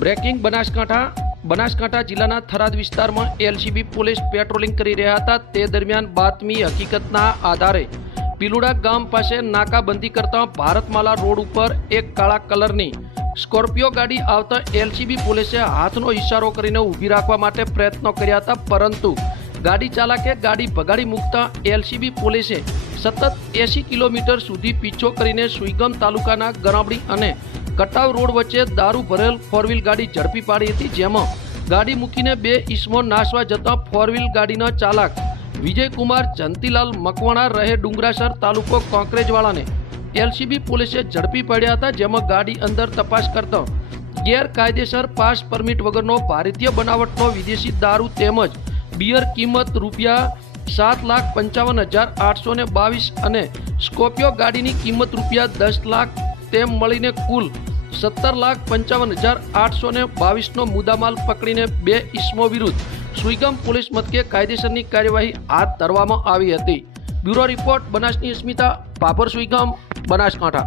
Breaking Banaskantha Banaskantha જિલ્લાના થરાદ વિસ્તારમાં LCB police patrolling કરી રહ્યા હતા. તે દરમિયાન બાતમી હકીકતના આધારે પિલુડા ગામ પાસે નાકાબંધી કરતા ભારતમાલા રોડ ઉપર એક કાળા કલરની સ્કોર્પિયો ગાડી આવતા એલસીબી પોલીસે હાથનો ઇશારો કરીને ઊભી રાખવા માટે પ્રયત્નો કર્યા હતા, પરંતુ ગાડી ચાલકે ગાડી ભગાડી મૂકતા એલસીબી પોલીસે સતત એંસી કિલોમીટર સુધી પીછો કરીને સુઈગમ તાલુકાના ગરામડી અને કટાવ રોડ વચ્ચે દારૂ ભરેલ ફોર ગાડી ઝડપી પાડી હતી, જેમાં ગાડી મૂકીને બે ઈસમો નાસવા જતા ફોર ગાડીના ચાલક વિજયકુમાર, જંતીલાલ મકવાણા રહે ડુંગરાસર તાલુકો કોંકરેજવાળાને. એલસીબી પોલીસે ઝડપી પડ્યા હતા, જેમાં ગાડી અંદર તપાસ કરતા ગેરકાયદેસર પાસ પરમિટ વગરનો ભારતીય બનાવટનો વિદેશી દારૂ તેમજ બિયર કિંમત રૂપિયા સાત લાખ પંચાવન હજાર આઠસો ને બાવીસ અને સ્કોપિયો ગાડીની કિંમત રૂપિયા દસ લાખ તેમ મળીને કુલ સત્તર લાખ પંચાવન હજાર આઠસો ને બાવીસનો મુદ્દામાલ પકડીને બે ઇસમો વિરુદ્ધ સુઈગમ પોલીસ મથકે કાયદેસરની કાર્યવાહી હાથ ધરવામાં આવી હતી. બ્યુરો રિપોર્ટ, બનાસની સ્મિતા પાપર સુઈગમ, બનાસકાંઠા.